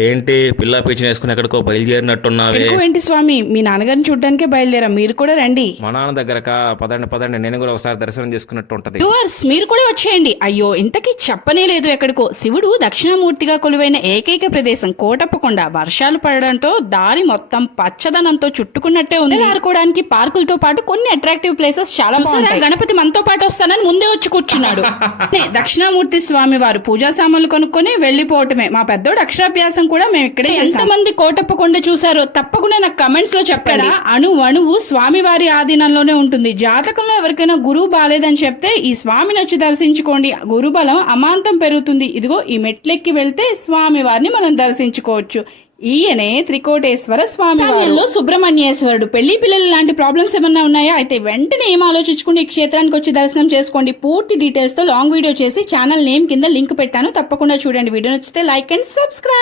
ఏంటి పిల్ల పిచ్చిన వేసుకుని ఎక్కడికో బయలుదేరినట్టున్నావే? ఎక్కువ ఏంటి స్వామి, మీ నాన్నగారిని చూడ్డానికే బయలుదేరా, మీరు కూడా రండి. మా నాన్న దగ్గరకా? పదండి పదండి, నేను కూడా ఒకసారి దర్శనం చేసుకున్నట్టు ఉంటది. వ్యూవర్స్ మీరు కూడా వచ్చేయండి. అయ్యో ఇంతకీ చెప్పనే లేదు ఎక్కడికో. శివుడు దక్షిణామూర్తిగా కొలువైన ఏకైక ప్రదేశం కోటప్పకొండ. వర్షాలు పడడంతో దారి మొత్తం పచ్చదనంతో చుట్టుకున్నట్టే ఉంది. ఆడుకోవడానికి పార్కులతో పాటు కొన్ని అట్రాక్టివ్ ప్లేసెస్ చాలా బాగుంటాయి. గణపతి మనతో పాటు వస్తానని ముందే వచ్చి కూర్చున్నాడు. దక్షిణామూర్తి స్వామి వారు పూజా సామాన్లు కొనుక్కొని వెళ్లిపోవటమే. మా పెద్దోడు అక్షరాభ్యాసం కూడా మేము ఇక్కడే. ఎంతమంది కోటప్పకొండ చూసారో తప్పకుండా నాకు కమెంట్స్ లో చెప్పండి. అణువు స్వామివారి ఆధీనంలోనే ఉంటుంది. జాతకంలో ఎవరికైనా గురువు బాలేదని చెప్తే ఈ స్వామి నచ్చి దర్శించుకోండి, గురుబలం అమాంతం పెరుగుతుంది. ఇదిగో ఈ మెట్లెక్కి వెళ్తే స్వామి వారిని మనం దర్శించుకోవచ్చు. ఈయనే త్రికోటేశ్వర స్వామి వారిలో సుబ్రహ్మణ్యేశ్వరుడు. పెళ్లి పిల్లలు లాంటి ప్రాబ్లమ్స్ ఏమన్నా ఉన్నాయా? అయితే వెంటనే ఏం ఆలోచించుకుని ఈ క్షేత్రానికి వచ్చి దర్శనం చేసుకోండి. పూర్తి డీటెయిల్స్ తో లాంగ్ వీడియో చేసి ఛానల్ నేమ్ కింద లింక్ పెట్టాను, తప్పకుండా చూడండి. వీడియో నచ్చితే లైక్ అండ్ సబ్స్క్రైబ్.